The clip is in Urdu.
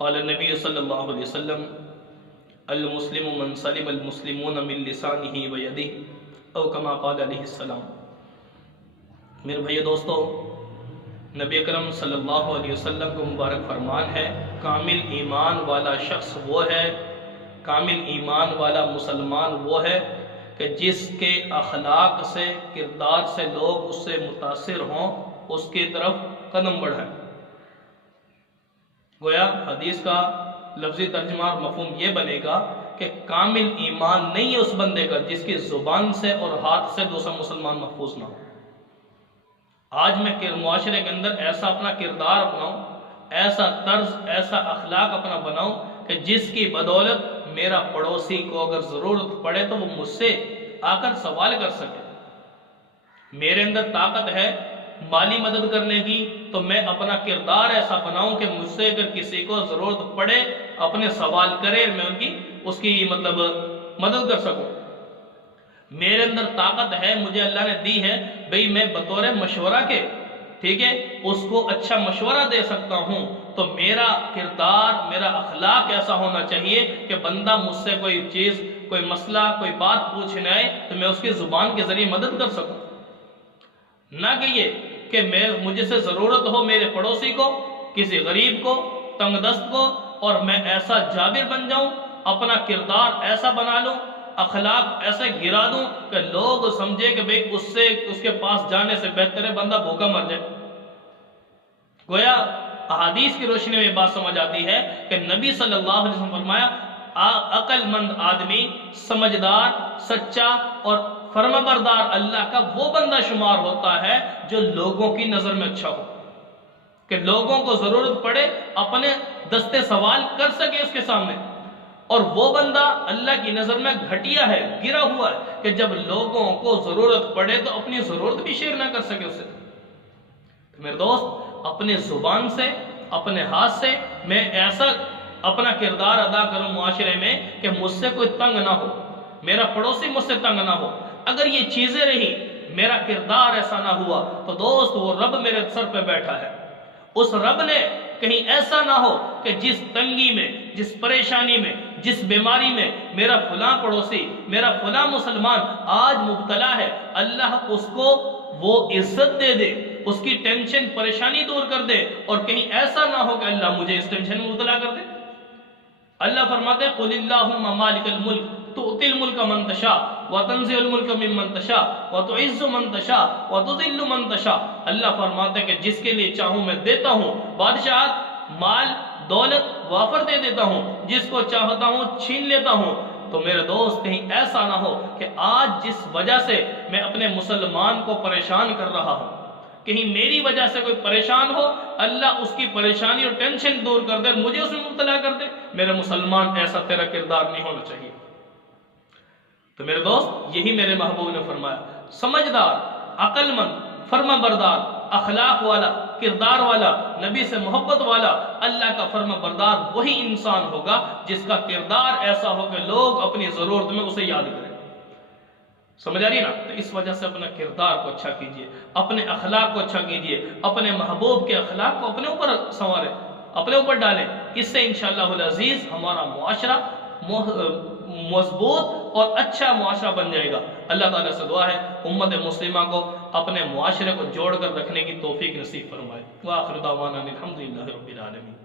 قال النبی صلی اللہ علیہ وسلم المسلم من سلم المسلمون من لسانہ ویدہ او کما قال علیہ السلام۔ میرے بھائی دوستو، نبی اکرم صلی اللہ علیہ وسلم کو مبارک فرمان ہے، کامل ایمان والا شخص وہ ہے، کامل ایمان والا مسلمان وہ ہے کہ جس کے اخلاق سے، کردار سے لوگ اس سے متاثر ہوں، اس کی طرف قدم بڑھائیں۔ گویا حدیث کا لفظی ترجمہ اور مفہوم یہ بنے گا کہ کامل ایمان نہیں ہے اس بندے کا جس کی زبان سے اور ہاتھ سے دوسرا مسلمان محفوظ نہ ہو۔ آج میں معاشرے کے اندر ایسا اپنا کردار اپناؤں، ایسا طرز، ایسا اخلاق اپنا بناؤں کہ جس کی بدولت میرا پڑوسی کو اگر ضرورت پڑے تو وہ مجھ سے آ کر سوال کر سکے۔ میرے اندر طاقت ہے مالی مدد کرنے کی تو میں اپنا کردار ایسا بناؤں کہ مجھ سے اگر کسی کو ضرورت پڑے اپنے سوال کرے، میں اس کی مدد کر سکوں۔ میرے اندر طاقت ہے، مجھے اللہ نے دی ہے، بھئی میں بطور مشورہ کے، ٹھیک ہے، اس کو اچھا مشورہ دے سکتا ہوں، تو میرا کردار، میرا اخلاق ایسا ہونا چاہیے کہ بندہ مجھ سے کوئی چیز، کوئی مسئلہ، کوئی بات پوچھنے آئے تو میں اس کی زبان کے ذریعے مدد کر سکوں۔ نہ کہ یہ کہ مجھے سے ضرورت ہو میرے پڑوسی کو، کسی غریب کو، تنگ دست کو، اور میں ایسا جابر بن جاؤں، اپنا کردار ایسا بنا لوں، اخلاق ایسے گرا دوں کہ لوگ سمجھے کہ بھئی اس کے پاس جانے سے بہتر ہے بندہ بھوکا مر جائے۔ گویا احادیث کی روشنی میں یہ بات سمجھ آتی ہے کہ نبی صلی اللہ علیہ وسلم فرمایا عقل مند آدمی، سمجھدار، سچا اور فرما بردار اللہ کا وہ بندہ شمار ہوتا ہے جو لوگوں کی نظر میں اچھا ہو، کہ لوگوں کو ضرورت پڑے اپنے دستے سوال کر سکے اس کے سامنے۔ اور وہ بندہ اللہ کی نظر میں گھٹیا ہے، گرا ہوا ہے، کہ جب لوگوں کو ضرورت پڑے تو اپنی ضرورت بھی شیئر نہ کر سکے اسے۔ میرے دوست، اپنے زبان سے، اپنے ہاتھ سے میں ایسا اپنا کردار ادا کروں معاشرے میں کہ مجھ سے کوئی تنگ نہ ہو، میرا پڑوسی مجھ سے تنگ نہ ہو۔ اگر یہ چیزیں رہی، میرا کردار ایسا نہ ہوا تو دوست وہ رب میرے سر پہ بیٹھا ہے، اس رب نے کہیں ایسا نہ ہو کہ جس تنگی میں، جس پریشانی میں، جس بیماری میں میرا فلاں پڑوسی، میرا فلاں مسلمان آج مبتلا ہے، اللہ اس کو وہ عزت دے دے، اس کی ٹینشن پریشانی دور کر دے، اور کہیں ایسا نہ ہو کہ اللہ مجھے اس ٹینشن میں مبتلا کر دے۔ اللہ فرماتے ہیں قُلِ اللَّهُمَّ مَالِكَ الْمُلْكِ تُؤْتِي الْمُلْكَ مَن تَشَاءُ وَتَنزِعُ الْمُلْكَ مِمَّن تَشَاءُ وَتُعِزُّ مَن تَشَاءُ وَتُذِلُّ مَن تَشَاءُ۔ اللہ فرماتے ہیں کہ جس کے لیے چاہوں میں دیتا ہوں، بادشاہت، مال، دولت وافر دے دیتا ہوں، جس کو چاہتا ہوں چھین لیتا ہوں۔ تو میرے دوست کہیں ایسا نہ ہو کہ آج جس وجہ سے میں اپنے مسلمان کو پریشان کر رہا ہوں، کہیں میری وجہ سے کوئی پریشان ہو، اللہ اس کی پریشانی اور ٹینشن دور کر دے، مجھے اس میں مبتلا کر دے۔ میرے مسلمان ایسا تیرا کردار نہیں ہونا چاہیے۔ تو میرے دوست، یہی میرے محبوب نے فرمایا، سمجھدار، عقل مند، فرما بردار، اخلاق والا، کردار والا، نبی سے محبت والا، اللہ کا فرما بردار وہی انسان ہوگا جس کا کردار ایسا ہو کہ لوگ اپنی ضرورت میں اسے یاد کریں۔ سمجھ آ رہی ہے نا؟ تو اس وجہ سے اپنا کردار کو اچھا کیجئے، اپنے اخلاق کو اچھا کیجئے، اپنے محبوب کے اخلاق کو اپنے اوپر سنواریں، اپنے اوپر ڈالیں۔ اس سے انشاءاللہ العزیز ہمارا معاشرہ مضبوط اور اچھا معاشرہ بن جائے گا۔ اللہ تعالیٰ سے دعا ہے امت مسلمہ کو اپنے معاشرے کو جوڑ کر رکھنے کی توفیق نصیب فرمائے۔ وآخر دعوانا الحمدللہ رب العالمین۔